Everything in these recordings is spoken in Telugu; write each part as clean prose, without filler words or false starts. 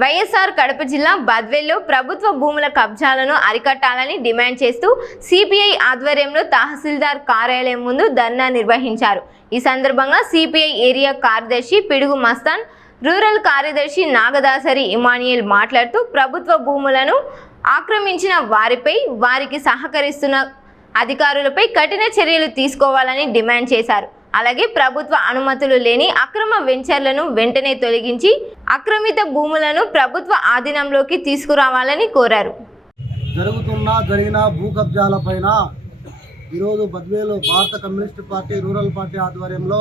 వైఎస్ఆర్ కడప జిల్లా బద్వేల్లో ప్రభుత్వ భూముల కబ్జాలను అరికట్టాలని డిమాండ్ చేస్తూ సిపిఐ ఆధ్వర్యంలో తహసీల్దార్ కార్యాలయం ముందు ధర్నా నిర్వహించారు. ఈ సందర్భంగా సిపిఐ ఏరియా కార్యదర్శి పిడుగు మస్తాన్, రూరల్ కార్యదర్శి నాగదాసరి ఇమానియల్ మాట్లాడుతూ ప్రభుత్వ భూములను ఆక్రమించిన వారిపై, వారికి సహకరిస్తున్న అధికారులపై కఠిన చర్యలు తీసుకోవాలని డిమాండ్ చేశారు. అలాగే ప్రభుత్వ అనుమతులు లేని అక్రమ వెంచర్లను వెంటనే తొలగించి ఆక్రమిత భూములను ప్రభుత్వ ఆధీనంలోకి తీసుకురావాలని కోరారు. జరిగిన భూ కబ్జాలపైన ఈరోజు బద్వేలు భారత కమ్యూనిస్ట్ పార్టీ రూరల్ పార్టీ ఆధ్వర్యంలో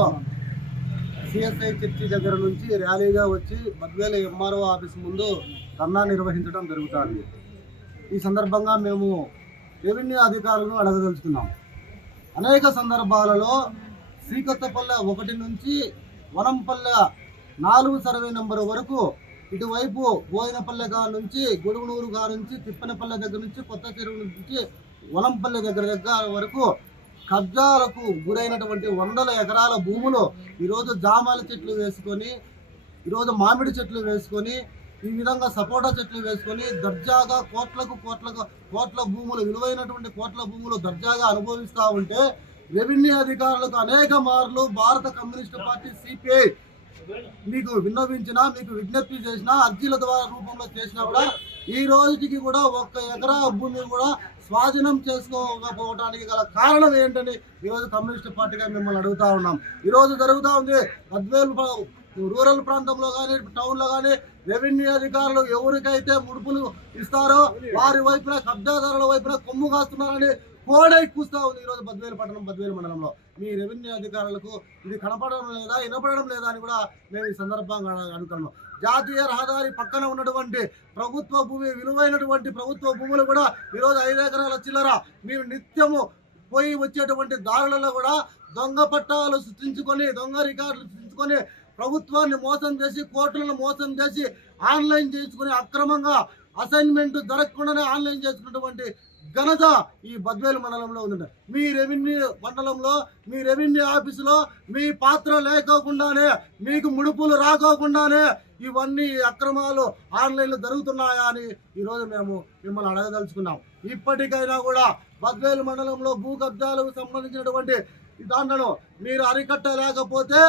సిఎస్ఐ చర్చి దగ్గర నుంచి ర్యాలీగా వచ్చి బద్వేలు ఎంఆర్ఓ ఆఫీస్ ముందు ధర్నా నిర్వహించడం జరుగుతుంది. ఈ సందర్భంగా మేము రెవెన్యూ అధికారులను అడగదలుచుకున్నాం. అనేక సందర్భాలలో శ్రీకొత్తపల్లె 1 నుంచి వనంపల్లె 4 సర్వే నెంబర్ వరకు, ఇటువైపు బోయినపల్లె నుంచి గొడుగునూరు నుంచి తిప్పనపల్లె దగ్గర నుంచి కొత్త చెరువు నుంచి వనంపల్లె దగ్గర వరకు కబ్జాలకు గురైనటువంటి 100 ఎకరాల భూములు ఈరోజు జామాల చెట్లు వేసుకొని, ఈరోజు మామిడి చెట్లు వేసుకొని, ఈ విధంగా సపోటా చెట్లు వేసుకొని దర్జాగా కోట్ల భూములు, విలువైనటువంటి కోట్ల భూములు దర్జాగా అనుభవిస్తూ ఉంటే రెవెన్యూ అధికారులకు అనేక మార్లు భారత కమ్యూనిస్ట్ పార్టీ సిపిఐ మీకు విన్నవించినా, మీకు విజ్ఞప్తి చేసినా, అర్జీల ద్వారా రూపంలో చేసినా కూడా ఈ రోజుకి కూడా 1 ఎకరా భూమి కూడా స్వాధీనం చేసుకోకపోవడానికి గల కారణం ఏంటని ఈరోజు కమ్యూనిస్ట్ పార్టీగా మిమ్మల్ని అడుగుతూ ఉన్నాం. ఈరోజు జరుగుతూ ఉంది బద్వేలు రూరల్ ప్రాంతంలో కానీ టౌన్లో కానీ రెవెన్యూ అధికారులు ఎవరికైతే ముడుపులు ఇస్తారో వారి వైపున కబ్జాదారుల వైపున కొమ్ము కాస్తున్నారని కోడై కూస్తూ ఉంది ఈరోజు బద్వేలు పట్టణం, బద్వేలు మండలంలో. మీ రెవెన్యూ అధికారులకు ఇది కనపడడం లేదా, వినపడడం లేదా అని కూడా మేము ఈ సందర్భంగా అడుగుతున్నాం. జాతీయ రహదారి పక్కన ఉన్నటువంటి ప్రభుత్వ భూమి, విలువైనటువంటి ప్రభుత్వ భూములు కూడా ఈరోజు 5 ఎకరాల చిల్లర మీరు నిత్యము పోయి వచ్చేటువంటి దారులలో కూడా దొంగ పట్టాలు సృష్టించుకొని, దొంగ రికార్డులు సృష్టించుకొని ప్రభుత్వాన్ని మోసం చేసి, కోర్టులను మోసం చేసి ఆన్లైన్ చేసుకుని అక్రమంగా అసైన్మెంట్ జరగకుండానే ఆన్లైన్ చేసుకున్నటువంటి ఘనత ఈ బద్వేలు మండలంలో ఉంది. మీ రెవెన్యూ మండలంలో, మీ రెవెన్యూ ఆఫీసులో మీ పాత్ర లేకోకుండానే, మీకు ముడుపులు రాకోకుండానే ఇవన్నీ అక్రమాలు ఆన్లైన్లో జరుగుతున్నాయా అని ఈరోజు మేము మిమ్మల్ని అడగదలుచుకున్నాం. ఇప్పటికైనా కూడా బద్వేలు మండలంలో భూ కబ్జాలకు సంబంధించినటువంటి దాంట్లో మీరు అరికట్టలేకపోతే,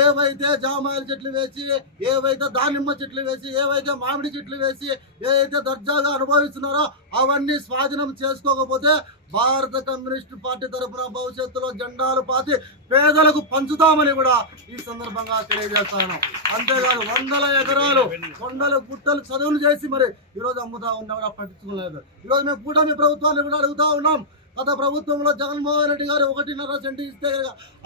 ఏవైతే జామాయిల చెట్లు వేసి, ఏవైతే దానిమ్మ చెట్లు వేసి, ఏవైతే మామిడి చెట్లు వేసి, ఏవైతే దర్జాగా అనుభవిస్తున్నారో అవన్నీ స్వాధీనం చేసుకోకపోతే భారత కమ్యూనిస్ట్ పార్టీ తరఫున భవిష్యత్తులో జెండాలు పాతి పేదలకు పంచుతామని కూడా ఈ సందర్భంగా తెలియజేస్తాను. అంతేకాదు 100 ఎకరాలు కొండలు గుట్టలు చదువులు చేసి మరి ఈరోజు అమ్ముతా ఉన్నా కూడా పట్టించుకోలేదు. ఈరోజు మేము కూటమి ప్రభుత్వాన్ని కూడా అడుగుతా ఉన్నాం. గత ప్రభుత్వంలో జగన్మోహన్ రెడ్డి గారు 1.5 సెంటు ఇస్తే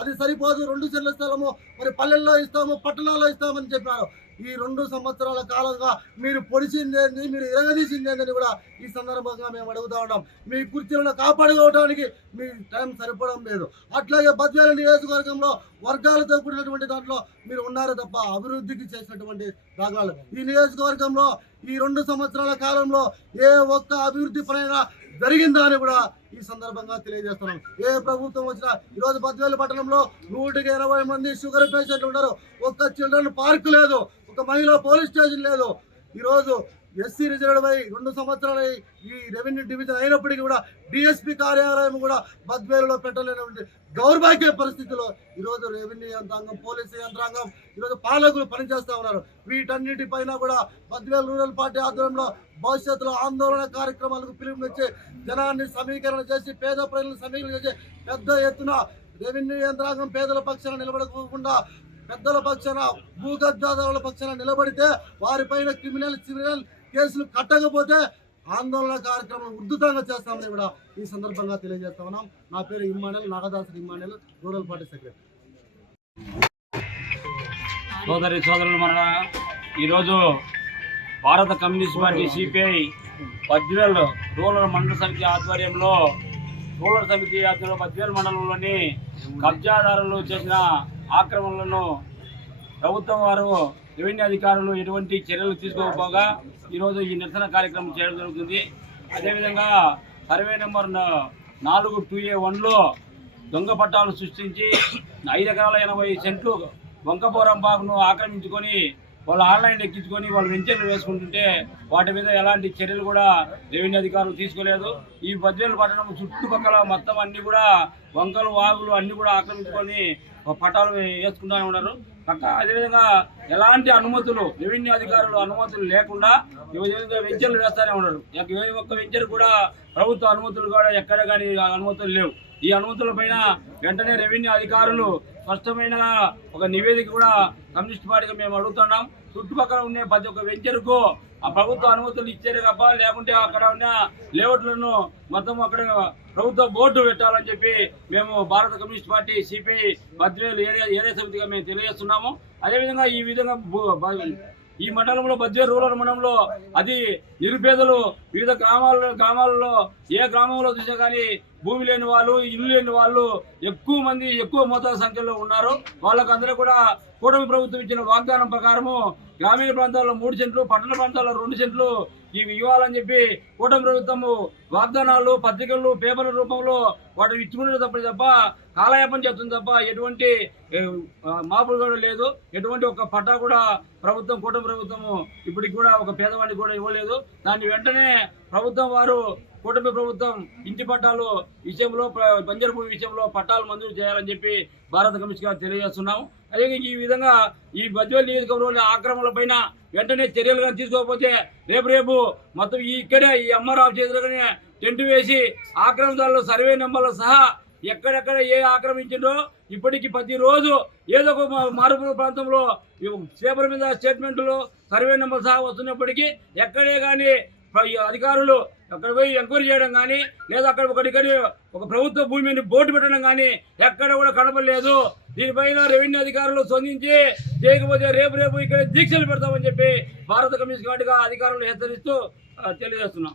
అది సరిపోదు, 2 సెంట్ల స్థలము మరి పల్లెల్లో ఇస్తాము, పట్టణాల్లో ఇస్తామని చెప్పారు. ఈ 2 సంవత్సరాల కాలంగా మీరు పొడిచిందేంది, మీరు ఎరగదీసిందేందని కూడా ఈ సందర్భంగా మేము అడుగుతా ఉన్నాం. మీ కుర్చీలను కాపాడుకోవడానికి మీ టైం సరిపోవడం లేదు. అట్లాగే బద్వేలు నియోజకవర్గంలో వర్గాలతో కూడినటువంటి దాంట్లో మీరు ఉన్నారు తప్ప అభివృద్ధికి చేసినటువంటి దాఖలాలు ఈ నియోజకవర్గంలో ఈ 2 సంవత్సరాల కాలంలో ఏ ఒక్క అభివృద్ధి పనైనా జరిగిందా అని కూడా ఈ సందర్భంగా తెలియజేస్తున్నాం. ఏ ప్రభుత్వం వచ్చినా ఈరోజు బద్వేలు పట్టణంలో 180 మంది షుగర్ పేషెంట్లు ఉన్నారు. ఒక్క చిల్డ్రన్ పార్క్ లేదు, ఒక మహిళా పోలీస్ స్టేషన్ లేదు. ఈరోజు ఎస్సీ రిజర్వ్డ్ అయి 2 సంవత్సరాలు ఈ రెవెన్యూ డివిజన్ అయినప్పటికీ కూడా డిఎస్పీ కార్యాలయం కూడా బద్వేలులో పెట్టలేనటువంటి దౌర్భాగ్య పరిస్థితిలో ఈరోజు రెవెన్యూ యంత్రాంగం, పోలీసు యంత్రాంగం, ఈరోజు పాలకులు పనిచేస్తూ ఉన్నారు. వీటన్నిటిపైన కూడా బద్వేలు రూరల్ పార్టీ ఆధ్వర్యంలో భవిష్యత్తులో ఆందోళన కార్యక్రమాలకు పిలుపునిచ్చి జనాన్ని సమీకరణ చేసి, పేద ప్రజలను సమీకరణ చేసి పెద్ద ఎత్తున రెవెన్యూ యంత్రాంగం పేదల పక్షాన నిలబడకుండా పెద్దల పక్షాన, భూ కబ్జాదారుల పక్షాన నిలబడితే వారిపైన క్రిమినల్, సివిల్ కేసులు కట్టకపోతే ఆందోళన కార్యక్రమం ఉధృతంగా చేస్తామని కూడా ఈ సందర్భంగా తెలియజేస్తా ఉన్నాం. నా పేరు Emmanuel, Nagadasari Emmanuel, rural party secretary. సోదరులు, మన ఈరోజు భారత communist party CPI Badvel rural మండల సమితి ఆధ్వర్యంలో బద్వేలు మండలంలోని కబ్జాదారులు చేసిన ఆక్రమణలను ప్రభుత్వం వారు, రెవెన్యూ అధికారులు ఎటువంటి చర్యలు తీసుకోకపోగా ఈరోజు ఈ నిరసన కార్యక్రమం చేయడం జరుగుతుంది. అదేవిధంగా సర్వే నెంబర్ 4-2A1లో దొంగ పట్టాలు సృష్టించి 5 ఎకరాల 80 సెంట్లు వంకపోరంపాకును ఆక్రమించుకొని వాళ్ళు ఆన్లైన్ ఎక్కించుకొని వాళ్ళు వెంచర్లు వేసుకుంటుంటే వాటి మీద ఎలాంటి చర్యలు కూడా రెవెన్యూ అధికారులు తీసుకోలేదు. ఈ బద్వేలు పట్టణం చుట్టుపక్కల మొత్తం అన్ని కూడా వంకలు వాగులు అన్ని కూడా ఆక్రమించుకొని పట్టాలు వేసుకుంటూనే ఉన్నారు. అదేవిధంగా ఎలాంటి అనుమతులు రెవెన్యూ అధికారులు అనుమతులు లేకుండా ఈ విధంగా వెంచర్లు వేస్తూనే ఉన్నారు. ఏ ఒక్క వెంచర్ కూడా ప్రభుత్వ అనుమతులు కూడా ఎక్కడ కానీ అనుమతులు లేవు. ఈ అనుమతుల పైన వెంటనే రెవెన్యూ అధికారులు స్పష్టమైన ఒక నివేదిక కూడా కమ్యూనిస్ట్ పార్టీగా మేము అడుగుతున్నాం. చుట్టుపక్కల ఉండే ప్రతి ఒక్క వెంచర్కు ఆ ప్రభుత్వ అనుమతులు ఇచ్చారు తప్ప, లేకుంటే అక్కడ ఉన్న లేఅవుట్లను మొత్తం అక్కడ ప్రభుత్వ బోర్డు పెట్టాలని చెప్పి మేము భారత communist party CPI Badvel area సమితిగా మేము తెలియజేస్తున్నాము. అదేవిధంగా ఈ మండలంలో బద్వేలు రూరల్ మండలంలో అది నిరుపేదలు వివిధ గ్రామాలలో ఏ గ్రామంలో చూసినా కానీ భూమి లేని వాళ్ళు, ఇల్లు లేని వాళ్ళు ఎక్కువ మంది, ఎక్కువ మోతాదు సంఖ్యలో ఉన్నారు. వాళ్ళకందరూ కూడా కూటమి ప్రభుత్వం ఇచ్చిన వాగ్దానం ప్రకారము గ్రామీణ ప్రాంతాల్లో 3 సెంట్లు, పట్టణ ప్రాంతాల్లో 2 సెంట్లు ఇవి ఇవ్వాలని చెప్పి కూటమి ప్రభుత్వము వాగ్దానాలు పత్రికలు పేపర్ల రూపంలో వాటి ఇచ్చుకునే తప్ప కాలయాపన చేస్తుంది తప్ప ఎటువంటి మార్పులు కూడా లేదు. ఎటువంటి ఒక పట్టా కూడా కూటమి ప్రభుత్వము ఇప్పటికి కూడా ఒక పేదవాడికి కూడా ఇవ్వలేదు. దాన్ని వెంటనే ప్రభుత్వం వారు కూటమి ప్రభుత్వం ఇంటి పట్టాలు విషయంలో, బంజరు భూమి విషయంలో పట్టాలు మంజూరు చేయాలని చెప్పి భారత కమ్యూనిస్ట్ గారు తెలియజేస్తున్నాము. అదే ఈ విధంగా ఈ బద్వేలు నియోజకవర్గంలో ఆక్రమణల పైన వెంటనే చర్యలు కానీ తీసుకోకపోతే రేపు మొత్తం ఇక్కడే ఈ ఎంఆర్ ఆఫీస్ ఎదురుగానే టెంట్ వేసి ఆక్రమణదారులు సర్వే నెంబర్లు సహా ఎక్కడెక్కడ ఏ ఆక్రమించిందో ఇప్పటికీ ప్రతిరోజు ఏదో ఒక మారుమూల ప్రాంతంలో పేపర్ మీద స్టేట్మెంట్లు సర్వే నెంబర్ సహా వస్తున్నప్పటికీ ఎక్కడే కానీ అధికారులు అక్కడ పోయి ఎంక్వైరీ చేయడం కానీ, లేదా అక్కడ ఒక ప్రభుత్వ భూమి మీద బోర్డు పెట్టడం కానీ ఎక్కడ కూడా కనపడలేదు. దీనిపైన రెవెన్యూ అధికారులు స్పందించి చేయకపోతే రేపు ఇక్కడ దీక్షలు పెడతామని చెప్పి భారత కమ్యూనిస్ట్ పార్టీగా అధికారులు హెచ్చరిస్తూ తెలియజేస్తున్నాం.